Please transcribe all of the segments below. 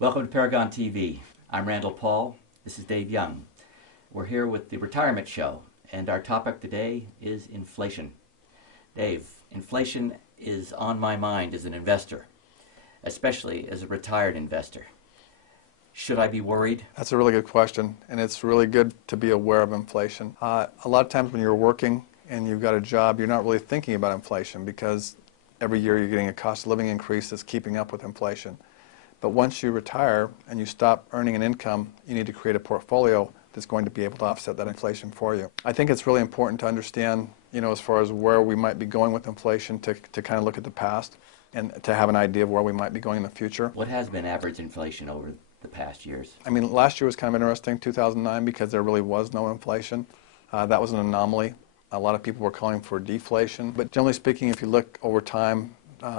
Welcome to Paragon TV. I'm Randall Paul. This is Dave Young. We're here with the Retirement Show, and our topic today is inflation. Dave, inflation is on my mind as an investor, especially as a retired investor. Should I be worried? That's a really good question, and it's really good to be aware of inflation. A lot of times when you're working and you've got a job, you're not really thinking about inflation because every year you're getting a cost of living increase that's keeping up with inflation. But once you retire and you stop earning an income, you need to create a portfolio that's going to be able to offset that inflation for you. I think it's really important to understand, as far as where we might be going with inflation, to kind of look at the past and to have an idea of where we might be going in the future. What has been average inflation over the past years? I mean, last year was kind of interesting, 2009, because there really was no inflation. That was an anomaly. A lot of people were calling for deflation. But generally speaking, if you look over time,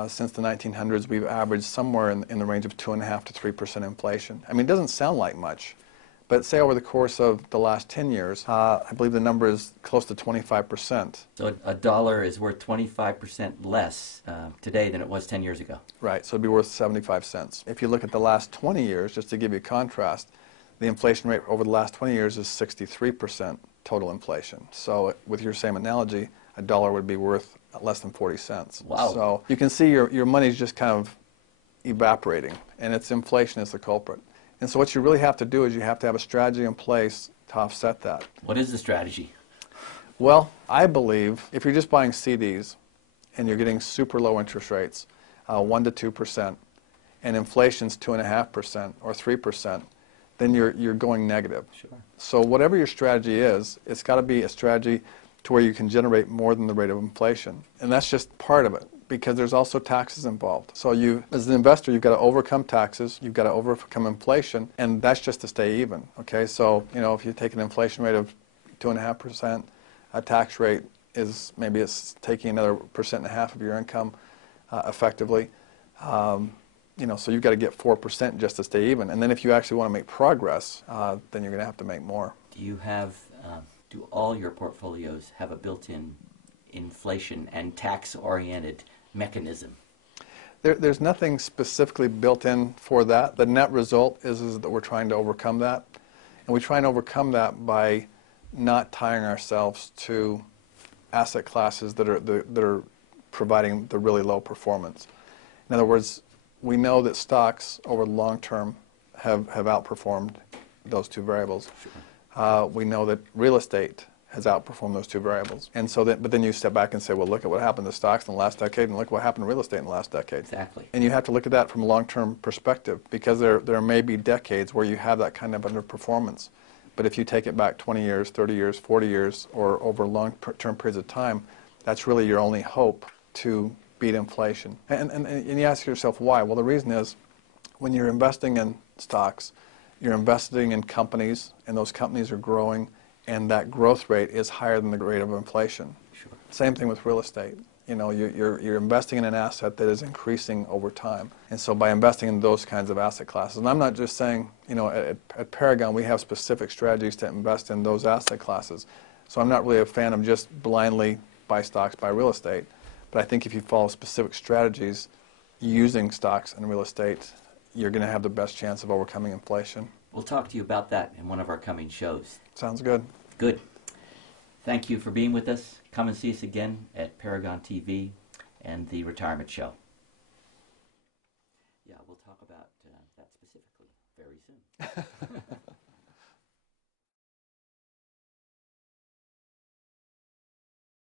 since the 1900s, we've averaged somewhere in the range of 2.5% to 3% inflation. I mean, it doesn't sound like much, but say over the course of the last 10 years, I believe the number is close to 25%. So a dollar is worth 25% less today than it was 10 years ago. Right, so it'd be worth 75 cents. If you look at the last 20 years, just to give you a contrast, the inflation rate over the last 20 years is 63% total inflation. So with your same analogy, a dollar would be worth less than 40 cents. Wow. So you can see your money's just kind of evaporating, and it's inflation is the culprit. And so what you really have to do is you have to have a strategy in place to offset that. What is the strategy? Well, I believe if you're just buying CDs and you're getting super low interest rates, 1 to 2%, and inflation's 2.5% or 3%, then you're going negative. Sure. So whatever your strategy is, it's got to be a strategy to where you can generate more than the rate of inflation. And that's just part of it, because there's also taxes involved. So you, as an investor, you've got to overcome taxes, you've got to overcome inflation, and that's just to stay even, okay? So, if you take an inflation rate of 2.5%, a tax rate is, maybe it's taking another 1.5% of your income effectively. So you've got to get 4% just to stay even. And then if you actually want to make progress, then you're going to have to make more. Do you have, do all your portfolios have a built-in inflation and tax-oriented mechanism? There's nothing specifically built in for that. The net result is that we're trying to overcome that. And we try and overcome that by not tying ourselves to asset classes that are providing the really low performance. In other words, we know that stocks over the long term have outperformed those two variables. Sure. We know that real estate has outperformed those two variables. And so but then you step back and say, well, look at what happened to stocks in the last decade and look what happened to real estate in the last decade. Exactly. And you have to look at that from a long-term perspective, because there may be decades where you have that kind of underperformance. But if you take it back 20 years, 30 years, 40 years, or over long-term periods of time, that's really your only hope to beat inflation. And you ask yourself why. Well, the reason is when you're investing in stocks, you're investing in companies, and those companies are growing, and that growth rate is higher than the rate of inflation. Sure. Same thing with real estate. You're investing in an asset that is increasing over time. And so by investing in those kinds of asset classes, and I'm not just saying, at Paragon we have specific strategies to invest in those asset classes. So I'm not really a fan of just blindly buy stocks, buy real estate. But I think if you follow specific strategies using stocks and real estate, you're going to have the best chance of overcoming inflation. We'll talk to you about that in one of our coming shows. Sounds good. Good. Thank you for being with us. Come and see us again at Paragon TV and the Retirement Show. Yeah, we'll talk about that specifically very soon.